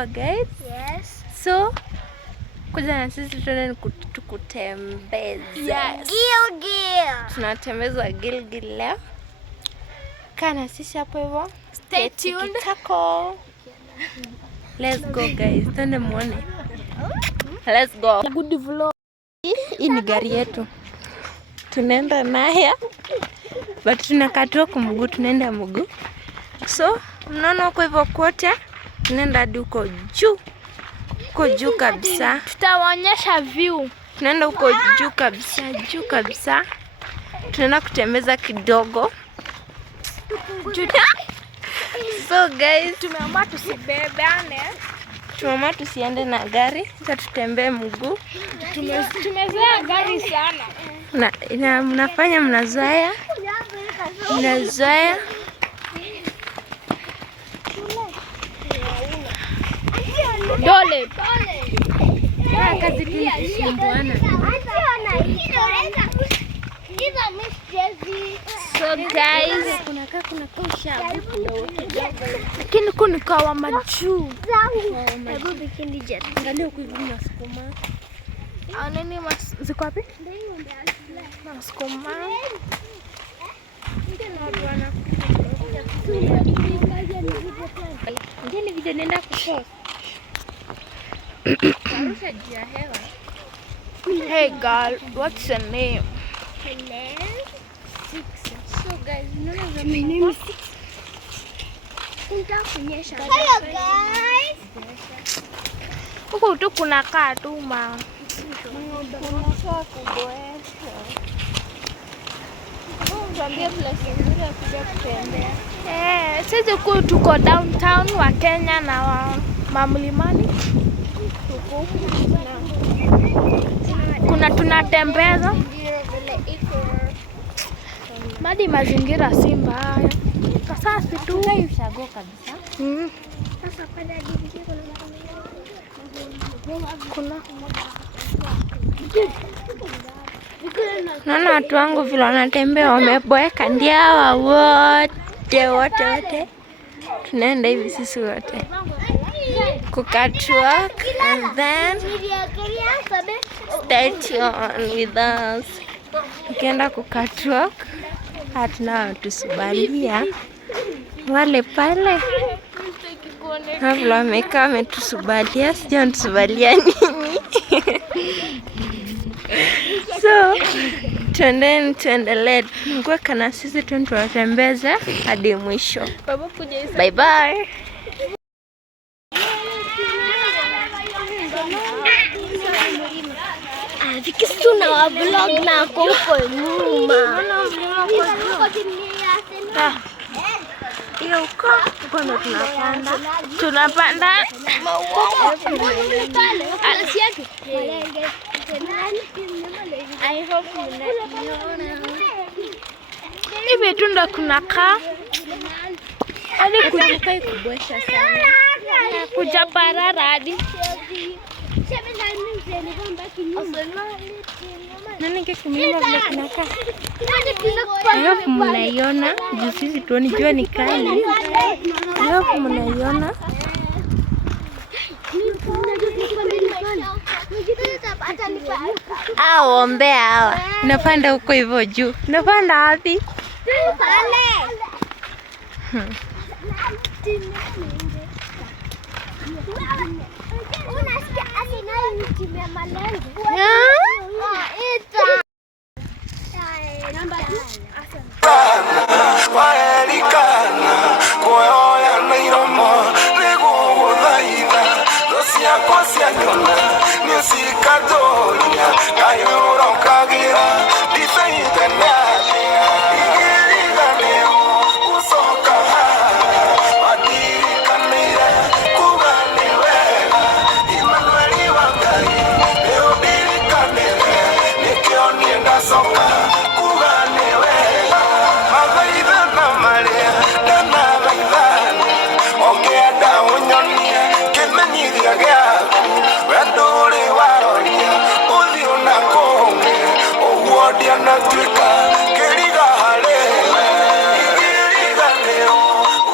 poa guys? Yes. So kuja na sisi tuende tukutembeza. Yes. Gilgil. Tunatembezwa Gilgil leo. Kana sisi hapo hivyo. Stay tuned. Tako. Let's go guys. Twende muone. Let's go. Good vlog. Hii ni gari yetu. Tunaenda naye. But tunakatoa kumguu, tunaenda mguu. So, mnaona huko hivyo kote. Tunaenda hadi huko juu. Huko juu kabisa. Tutawaonyesha view. Tunaenda huko juu kabisa, juu kabisa. Tunaenda kutembeza kidogo. So guys, tumeamua tusibebane. Tumeamua tusiende na gari, sasa tutembee mguu. Tumezoea gari sana. Mnafanya mnazoea. Mnazoea. Dole. Kazi tunasumbuana. So guys, kuna ushabu. Lakini kuna wa majuu. Hebu bikini jet. Angalia huko hivi masukuma. Nini ziko wapi? Masukuma. Ngine video nenda kupost. Arusha juu ya hewa. Hey girl, what's your name? My name is 6. So guys, my name is 6. Hello guys. Huko tu kuna kaa tu ma. Unakaa kuboesha. Tuambie place nzuri ya kuja kutembea. Sisi tuko downtown wa Kenya na wa Mamlimani. Kuna tunatembeza. Madi mazingira si mbaya. Kasasi tu. Ushago kabisa. Sasa pale hadi kuna naona watu wangu vile wanatembea wameboeka, ndio hawa wote. Tunaenda hivi sisi wote. Kukatwalk and then stay tuned with us. Ukienda kukatwalk, hatuna tusubalia wale pale. Habla wamekaa wametusubalia, sijui wanatusubalia nini. So, tuendelee. Ngweka na sisi tunatembeza hadi mwisho. Bye bye. Vikistu na wa vlog na huko nyuma. Hiyo huko ndo tunapanda. I hope mnaona. Hivi tu ndo kunakaa. Hadi kujikai kuboesha sana. Kuja parara hadi. Nani kikimlima vile kunakaa. I hope mnaiona. Juu sisi tuoni jua ni kali. I hope mnaiona. Ombea hawa. Napanda huko hivyo juu. Napanda wapi? Pale. Unasikia asina nitimia malengo.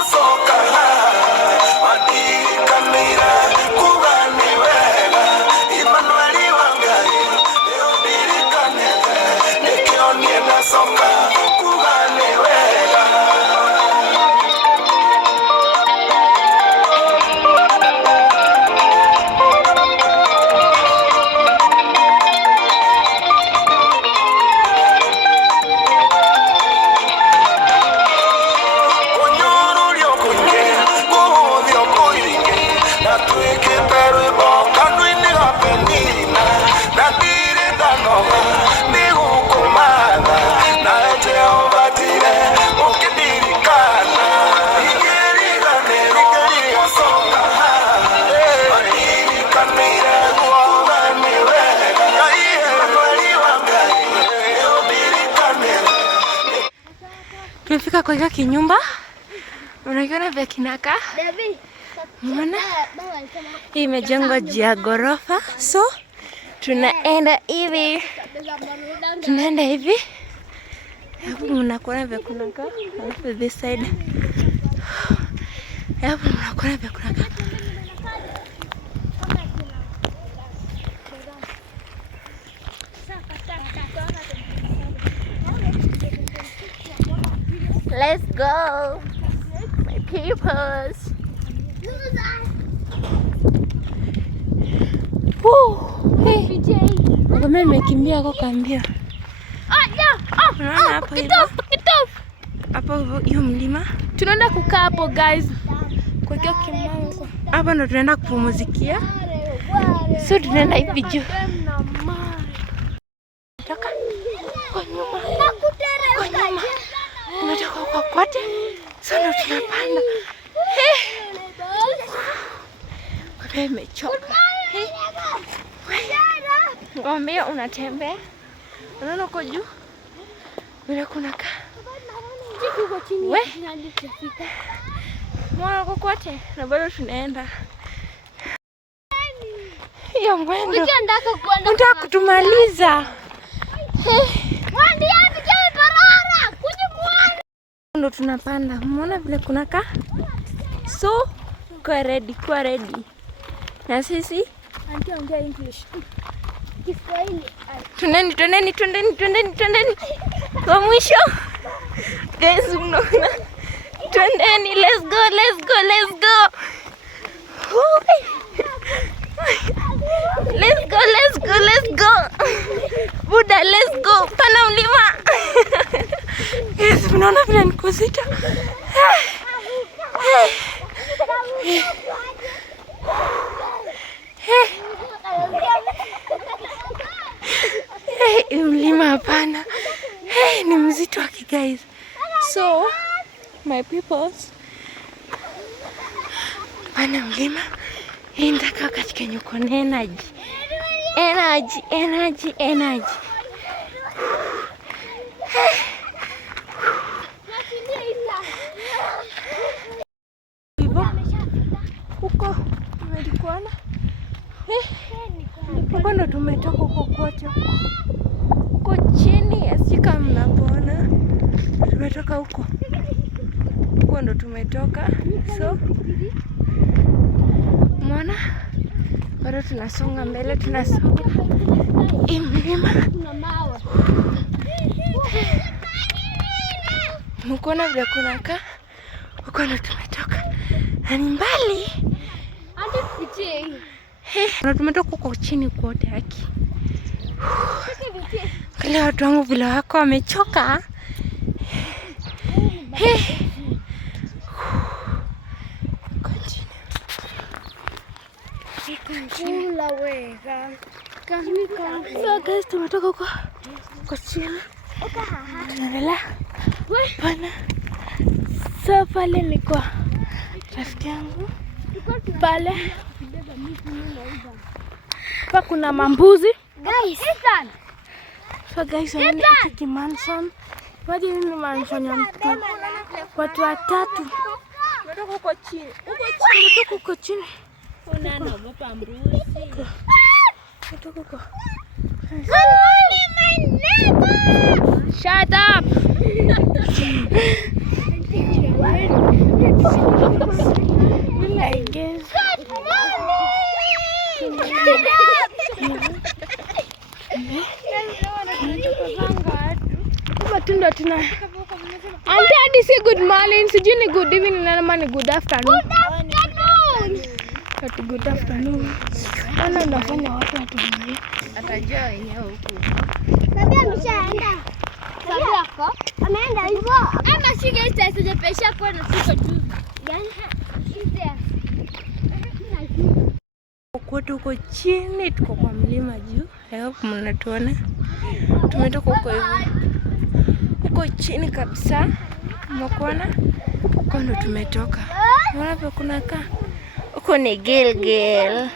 Usoka ha, madika mira. tumefika kwa hiyo kinyumba. Unakiona vya kinakaa? Unaona? Hii imejengwa juu ya ghorofa. So tunaenda hivi. Tunaenda hivi. Hapo mnakuona vya kunakaa. Hapo this side. Hapo mnakuona vya kunakaa. Let's go, my peoples. Hey. Mimi nimekimbia kwa kambia. Unaona hapo hivyo? Hapo hiyo mlima. Tunaenda kukaa hapo guys. Kwa hiyo kimango. Hapa ndo tunaenda kupumuzikia. So tunaenda hivi juu. Toka. Kwa nyuma. Kwa nyuma. Umetoka kwa kote. So ndo tunapanda. Kwa imechoka. Ngombe unatembea. Unaona uko juu? Bila kunakaa. We? Mwana kokote na bado tunaenda. Hiyo mwendo. Unataka kutumaliza. Ndo tunapanda. Umeona vile kunakaa? So, kwa ready. Na sisi ongea English. Kiswahili. Twendeni. Kwa mwisho. Guys, unaona? Twendeni, let's go. Let's go. Buda, let's go. Pana mlima. Yes, unaona vile niko zito. Mlima hapana. Ni mzito waki guys. So, my peoples. Pana mlima. Hii ndaka katika nyuko na energy. Huko umelikuona? Huko ndo tumetoka huko kote huko chini, asika mnapoona. Tumetoka huko ndo tumetoka. So umeona? Bado tunasonga mbele, tunasonga. Hii mlima. Mkono vile kunakaa. Huko ndo tumetoka. Na ni mbali. Na tumetoka huko chini kote haki. Kale watu wangu vile wako wamechoka. So guys, tumetoka huko chini. Tunaendelea. Pana. So pale ni kwa rafiki yangu. Pale. Hapa kuna mambuzi. Guys. So guys, ni mansion. Waje ni mansion ya mtu. Watu watatu. Tumetoka huko chini. Unaogopa mbuzi? Tumetoka huko. Shut up. I guess. Matunda tuna. Auntie hadi si good morning, sijui ni good evening na ni good afternoon. Good afternoon. Ana nafanya watu watumie. Atajua wenyewe huko. Sabi ameshaenda. Sabi yako? Ameenda hivyo. Ama shika hii sasa pesha kwa na siko juu. Gani? Kote huko chini, tuko kwa mlima juu. Hapo mnatuona. Tumetoka huko hivyo. Huko chini kabisa. Mnakuona? Huko ndo tumetoka. Unaona hapo kuna kaa. Huko ni Gilgil.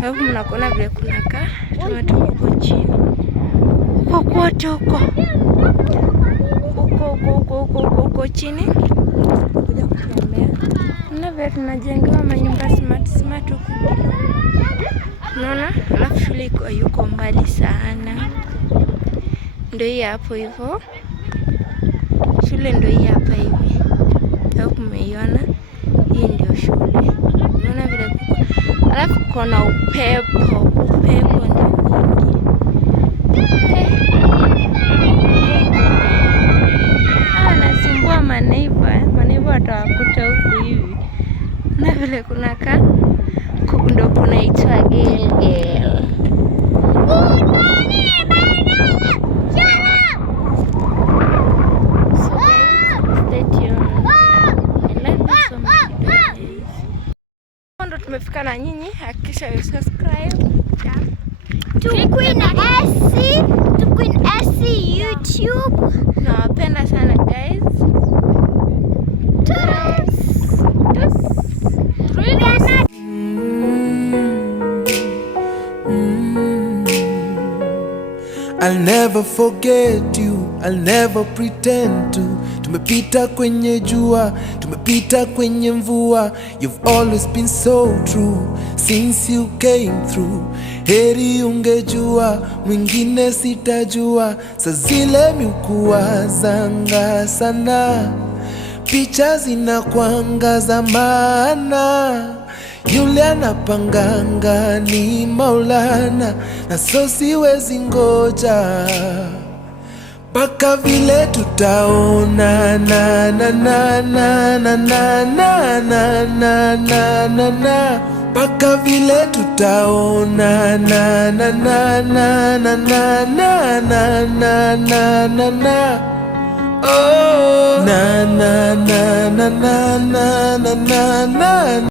Hapo mnakuona vile kuna kaa. Tumetoka huko chini. Huko kote huko. huko chini kuja kutembea. Na vile tunajengewa manyumba smart huku. Unaona? Alafu shule yuko mbali sana. Ndio hii hapo hivyo. Shule ndio hii hapa hivi. Hapo umeiona? Hii ndio shule. Unaona vile kuko. Alafu kuna upepo ndio mingi. Nasumbua maneiba watawakuta huku hivi. Na vile kunakaa ndo kunaitwa Gilgil. Ndo tumefika na nyinyi, hakikisha you subscribe to Queen SC YouTube. Nawapenda sana guys. I'll never forget you, I'll never pretend to. Tumepita kwenye jua, tumepita kwenye mvua. You've always been so true since you came through. Heri ungejua, mwingine sitajua. Saa zile miukuwa zanga sana, picha zinakuanga za maana. Yule anapanganga ni Maulana, na so siwezi ngoja mpaka vile tutaona na na na na na na na na na na na na mpaka vile tutaona na na na na na na na na na na na na oh na na na na na na na na